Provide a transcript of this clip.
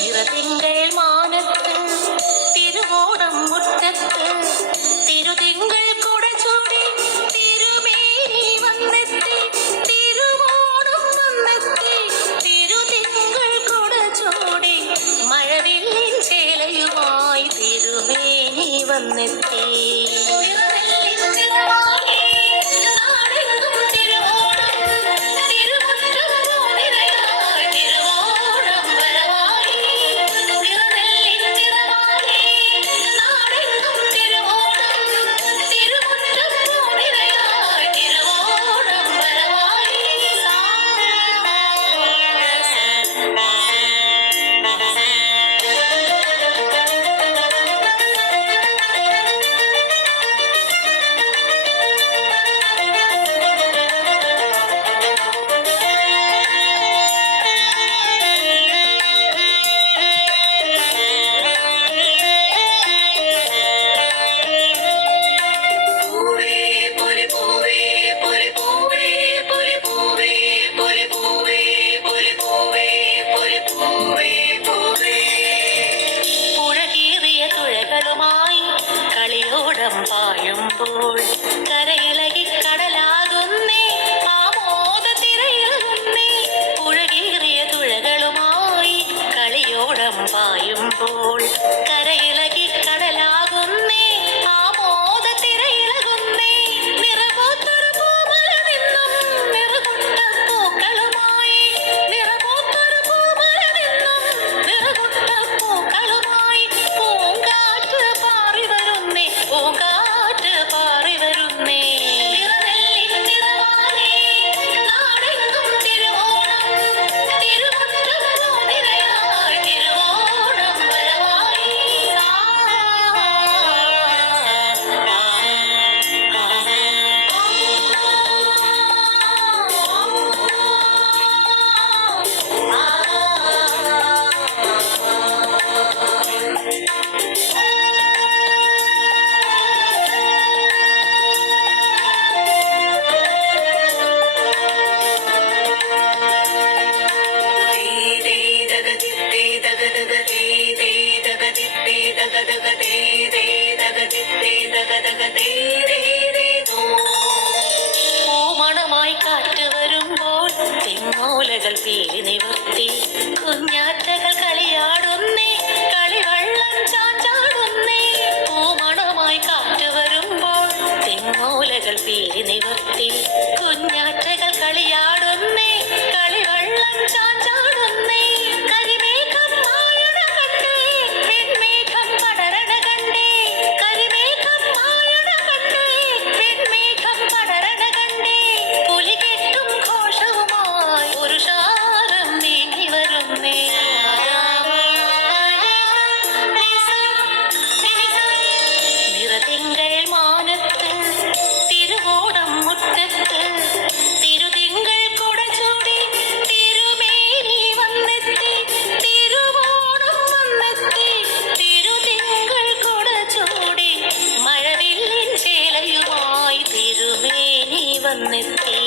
നിറതിങ്കൾ മാനത്ത് തിരുവോണം മുറ്റത്ത് തിരുതിങ്കൾ കുടചൂടി തിരുമേനി വന്നെത്തി തിരുവോണം വന്നെത്തി തിരുതിങ്കൾ കുടചൂടി മഴവില്ലിൻ ചേലയുമായി തിരുമേനി വന്നെത്തി. പായുമ്പോൾ കരയിളകി കടലാകുന്നേ ആമോദ തിരയിളകുന്നേ പുഴകീറിയ തുഴകളുമായി കളിയോടം പായുമ്പോൾ കരയിളകി കടലാകുന്നേ ആമോദ തിരയിളകുന്നേ നിറപൂത്തൊരു പൂമല നിന്നും നിറകുട്ട പൂക്കളുമായി നിറപൂത്തൊരു പൂമല നിന്നും നിറകുട്ട പൂക്കളുമായി പൂങ്കാറ്റ് പാറി വരുന്നേ പൂങ്കാറ്റ് പാറി വരുന്നേ. നാടെങ്ങും തിരുവോണം തിരുമുറ്റം പൂനിരയായി തിരുവോണം വരവായി. പൂമണമായി കാറ്റ് വരുമ്പോൾ തെങ്ങോലകൾ പീലി നിവർത്തി കുഞ്ഞാറ്റകൾ കളിയാടുന്നേ കളിവെള്ളം ചാഞ്ചാടുന്നേ. പൂമണമായി കാറ്റ് വരുമ്പോൾ തെങ്ങോലകൾ പീലി നിവർത്തി കുഞ്ഞാറ്റകൾ കളിയാടുന്നേ കളിവെള്ളം ചാഞ്ചാടുന്നേ. കരിമേഘം മായണ കണ്ടേ വെൺമേഘം പടരണ കണ്ടേ കരിമേഘം മായണ കണ്ടേ വെൺമേഘം പടരണ കണ്ടേ പുലികെട്ടും ഘോഷവുമായി ഒരു ശാരം നീങ്ങി വരുന്നേ. നിറതിങ്കൾ മാനത്ത് തിരുവോണം മുറ്റത്ത് തിരുതിങ്കൾ കുടചൂടി തിരുമേനി വന്നെത്തി തിരുവോണം വന്നെത്തി തിരുതിങ്കൾ കുടചൂടി മഴവില്ലിൻ ചേലയുമായി തിരുമേനി വന്നെത്തി.